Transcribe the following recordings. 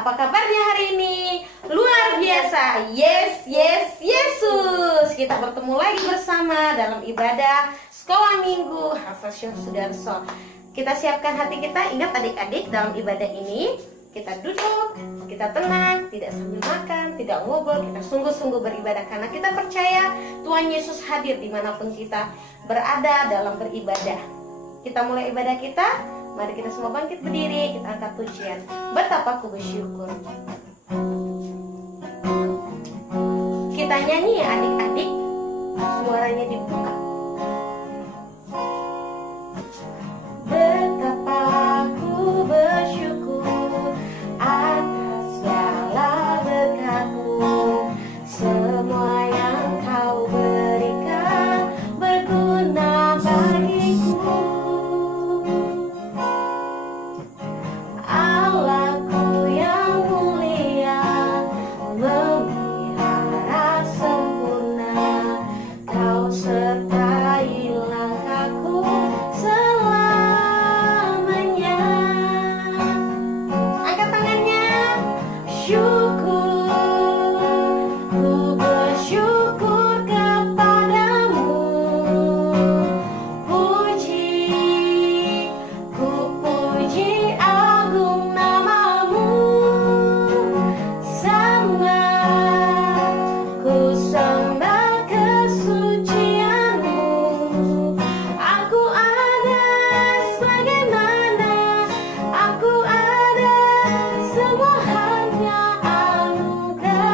Apa kabarnya hari ini? Luar biasa. Yes, yes, Yesus. Kita bertemu lagi bersama dalam ibadah Sekolah Minggu Hafazsyah Sudarso. Kita siapkan hati kita. Ingat adik-adik, dalam ibadah ini kita duduk, kita tenang, tidak sambil makan, tidak ngobrol. Kita sungguh-sungguh beribadah karena kita percaya Tuhan Yesus hadir dimanapun kita berada dalam beribadah. Kita mulai ibadah kita. Mari kita semua bangkit berdiri, kita angkat pujian. Betapa ku bersyukur. Kita nyanyi ya adik-adik, suaranya dibuka. Betapa ku bersyukur atas segala berkat-Mu, semua yang Kau berikan berguna bagiku. Allahku yang mulia, memelihara sempurna, Kau sertai langkahku selamanya. Angkat tangannya. Syukur, ku bersyukur kepadamu. Puji, ku puji agung namamu. Sembah, ku sembah kesucianmu. Aku ada sebagaimana aku ada, semua hanya anugerah-Mu.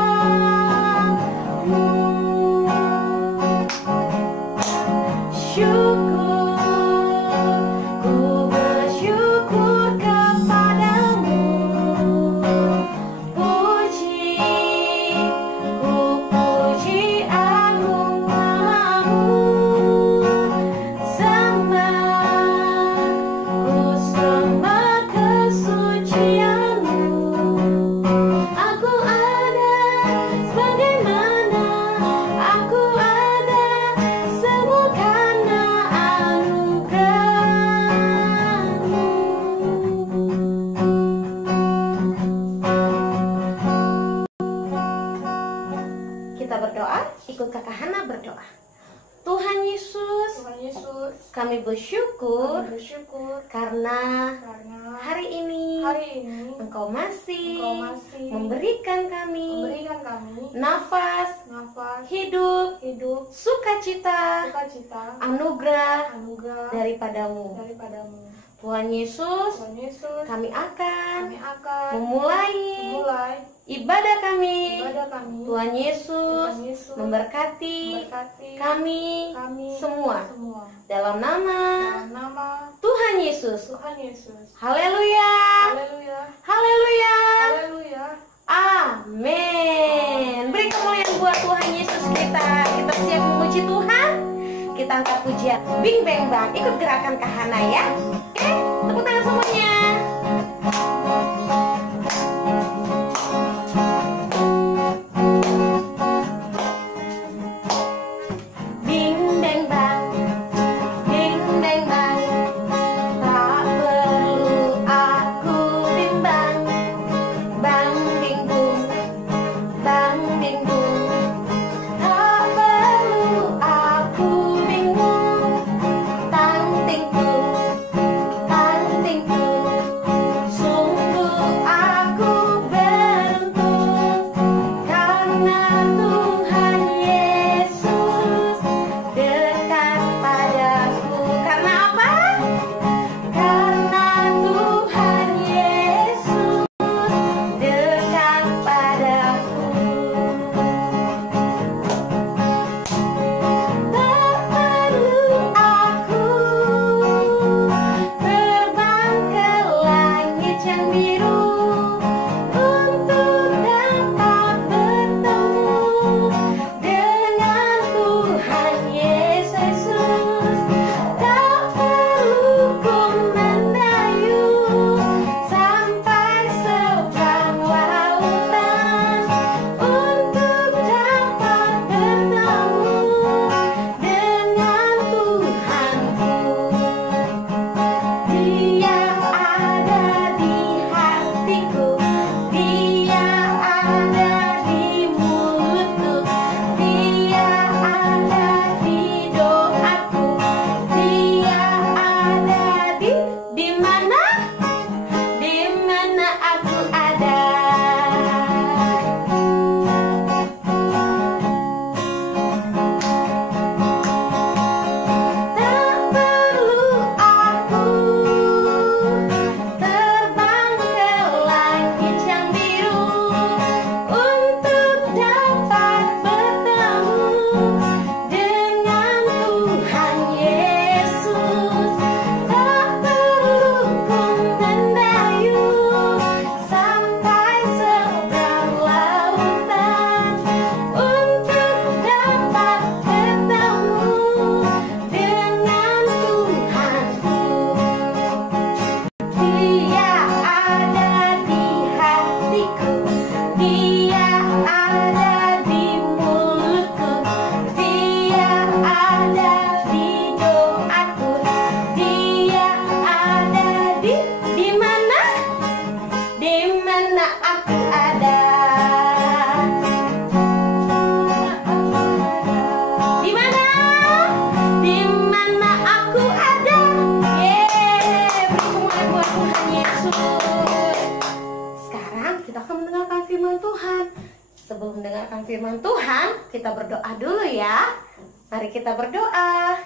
Syukur, ku bersyukur kepadamu. Puji, ku puji agung namamu. Sembah, ku sembah kesucianmu. Aku ada sebagaimana aku ada, semua karena anugerah-Mu. Kita berdoa, ikut Kakak Hana berdoa. Tuhan Yesus, kami bersyukur karena hari ini Engkau masih memberikan kami nafas, hidup, sukacita, anugerah daripadamu. Tuhan Yesus, kami akan memulai ibadah kami. Tuhan Yesus memberkati kami semua dalam nama Tuhan Yesus. Haleluya, haleluya, amin. Beri kemuliaan buat Tuhan Yesus kita. Kita siap memuji Tuhan. Kita angkat pujian Bing Bang Bang. Ikut gerakan Kahana ya. Oke, tepuk tangan semuanya. Bing bang bang, bing bang bang, tak perlu aku bimbang. Bang bing bung, bang bing bung, tak perlu aku bingung. Tang ting tung, tang ting tung, sungguh aku beruntung karena Tuhan Yesus dekat padaku. Karena apa? Karena Tuhan Yesus dekat padaku. Tak perlu aku terbang ke langit yang biru untuk dapat bertemu dengan Tuhan Yesus. Tak perlu ku mendayung sampai seberang lautan untuk dapat bertemu dengan Tuhanku. Dia ada di hati Sekarang kita akan mendengarkan firman Tuhan. Sebelum mendengarkan firman Tuhan, kita berdoa dulu ya. Mari kita berdoa.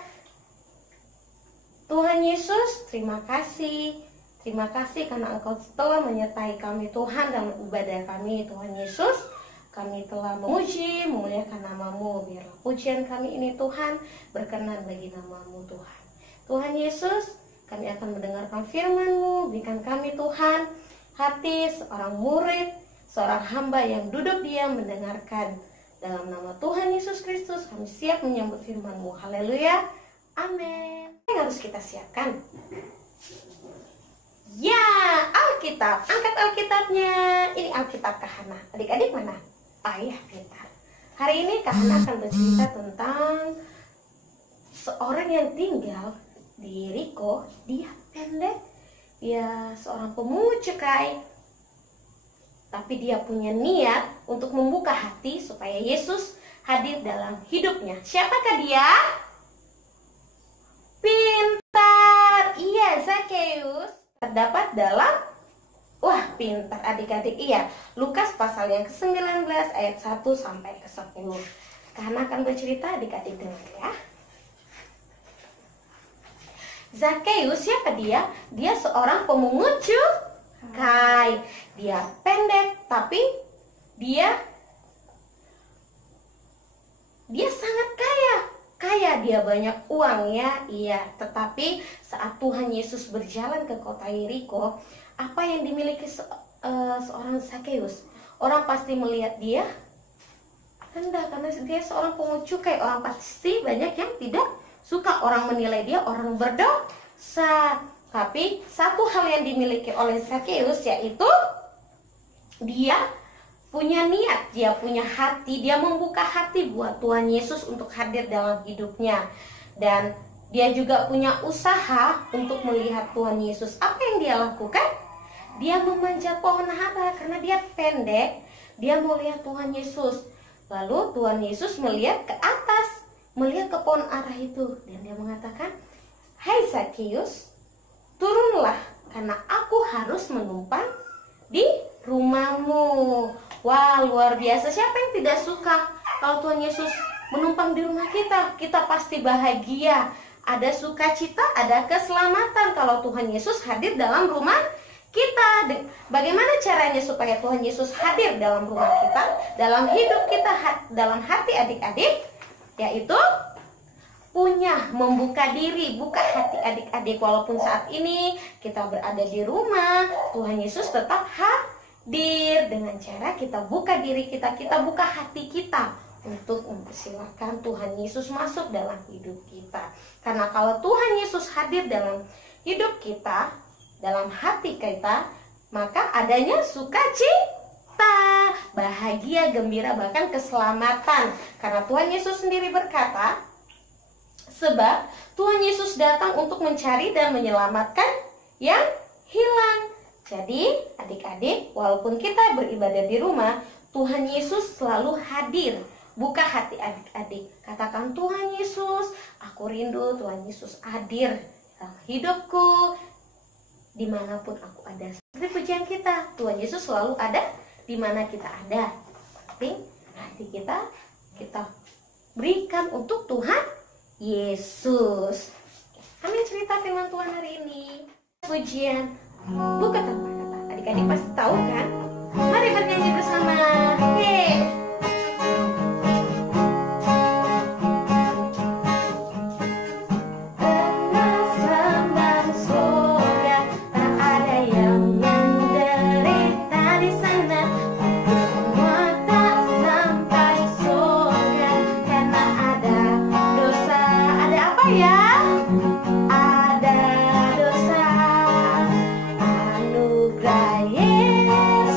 Tuhan Yesus, terima kasih. Terima kasih karena Engkau telah menyertai kami Tuhan dalam ibadah kami. Tuhan Yesus, kami telah memuji, memuliakan nama-Mu. Biarlah pujian kami ini Tuhan berkenan bagi nama-Mu Tuhan. Tuhan Yesus, kami akan mendengarkan firman-Mu. Berikan kami Tuhan hati seorang murid, seorang hamba yang duduk diam mendengarkan. Dalam nama Tuhan Yesus Kristus kami siap menyambut firman-Mu. Haleluya, amin. Apa yang harus kita siapkan? Ya, Alkitab. Angkat Alkitabnya. Ini Alkitab Kahana. Adik-adik mana? Ayah pintar. Hari ini Kahana akan bercerita tentang seorang yang tinggal di Yeriko. Dia pendek, dia seorang pemungut cukai, tapi dia punya niat untuk membuka hati supaya Yesus hadir dalam hidupnya. Siapakah dia? Pintar. Iya, Zakheus. Terdapat dalam, wah pintar adik-adik, iya, Lukas pasal yang ke-19 ayat 1 sampai ke-10. Karena akan bercerita, adik-adik dengar ya. Zakheus, siapa dia? Dia seorang pemungut cukai. Dia pendek, tapi dia sangat kaya. Dia banyak uang ya, iya. Tetapi saat Tuhan Yesus berjalan ke kota Yeriko, apa yang dimiliki seorang Zakheus? Orang pasti melihat dia rendah karena dia seorang pemungut cukai. Orang pasti banyak yang tidak suka, orang menilai dia orang berdosa. Tapi satu hal yang dimiliki oleh Zakheus yaitu dia punya niat, dia punya hati, dia membuka hati buat Tuhan Yesus untuk hadir dalam hidupnya. Dan dia juga punya usaha untuk melihat Tuhan Yesus. Apa yang dia lakukan? Dia memanjat pohon ara karena dia pendek. Dia mau lihat Tuhan Yesus. Lalu Tuhan Yesus melihat ke atas, melihat ke pohon ara itu, dan dia mengatakan, "Hai Zakheus, turunlah karena aku harus menumpang di rumahmu." Wah, luar biasa. Siapa yang tidak suka kalau Tuhan Yesus menumpang di rumah kita? Kita pasti bahagia. Ada sukacita, ada keselamatan kalau Tuhan Yesus hadir dalam rumah kita. Bagaimana caranya supaya Tuhan Yesus hadir dalam rumah kita, dalam hidup kita, dalam hati adik-adik? Yaitu membuka diri, buka hati adik-adik. Walaupun saat ini kita berada di rumah, Tuhan Yesus tetap hadir dengan cara kita buka diri kita buka hati kita untuk mempersilahkan Tuhan Yesus masuk dalam hidup kita. Karena kalau Tuhan Yesus hadir dalam hidup kita, dalam hati kita, maka adanya sukacita, bahagia, gembira, bahkan keselamatan. Karena Tuhan Yesus sendiri berkata, sebab Tuhan Yesus datang untuk mencari dan menyelamatkan yang hilang. Jadi adik-adik, walaupun kita beribadah di rumah, Tuhan Yesus selalu hadir. Buka hati adik-adik, katakan, "Tuhan Yesus, aku rindu Tuhan Yesus hadir dalam hidupku dimanapun aku ada." Seperti pujian kita, Tuhan Yesus selalu ada di mana kita ada. Tapi hati kita berikan untuk Tuhan Yesus. Kami cerita firman Tuhan hari ini. Pujian bukan tanpa kata. Adik-adik pasti tahu kan? Mari bernyanyi bersama. Yeay. Ada dosa, anugerah Yesus.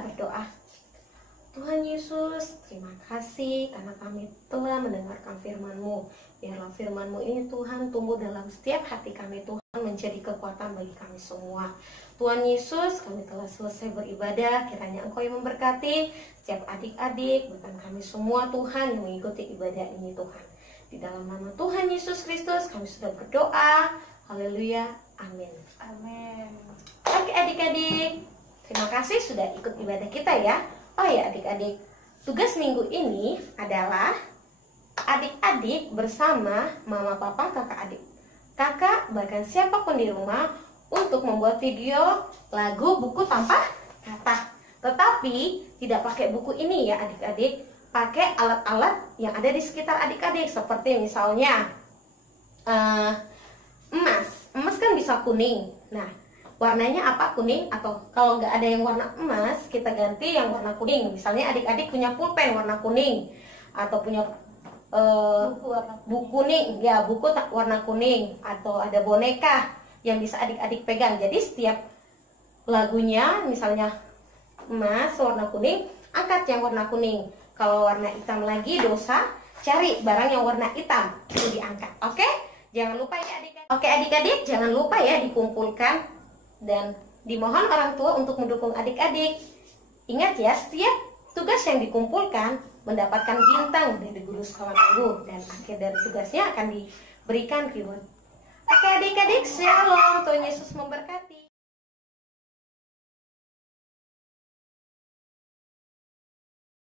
Kita berdoa. Tuhan Yesus, terima kasih karena kami telah mendengarkan firman-Mu. Biarlah firman-Mu ini Tuhan tumbuh dalam setiap hati kami Tuhan, menjadi kekuatan bagi kami semua. Tuhan Yesus, kami telah selesai beribadah, kiranya Engkau yang memberkati setiap adik-adik, bahkan kami semua Tuhan yang mengikuti ibadah ini Tuhan. Di dalam nama Tuhan Yesus Kristus kami sudah berdoa. Haleluya, amin. Amin. Oke adik-adik, terima kasih sudah ikut ibadah kita ya. Oh ya adik-adik, tugas minggu ini adalah adik-adik bersama mama, papa, kakak adik, kakak, bahkan siapapun di rumah untuk membuat video lagu buku tanpa kata. Tetapi tidak pakai buku ini ya adik-adik, pakai alat-alat yang ada di sekitar adik-adik. Seperti misalnya emas kan bisa kuning. Nah, warnanya apa? Kuning. Atau kalau nggak ada yang warna emas, kita ganti yang warna kuning. Misalnya adik-adik punya pulpen warna kuning, atau punya buku kuning, ya buku warna kuning, atau ada boneka yang bisa adik-adik pegang. Jadi setiap lagunya, misalnya emas warna kuning, angkat yang warna kuning. Kalau warna hitam lagi dosa, cari barang yang warna hitam, itu diangkat. Oke? Jangan lupa ya adik-adik. Oke adik-adik, jangan lupa ya dikumpulkan. Dan dimohon orang tua untuk mendukung adik-adik. Ingat ya, setiap tugas yang dikumpulkan mendapatkan bintang dari guru sekolah minggu, dan akhir dari tugasnya akan diberikan reward. Oke adik-adik, shalom, Tuhan Yesus memberkati.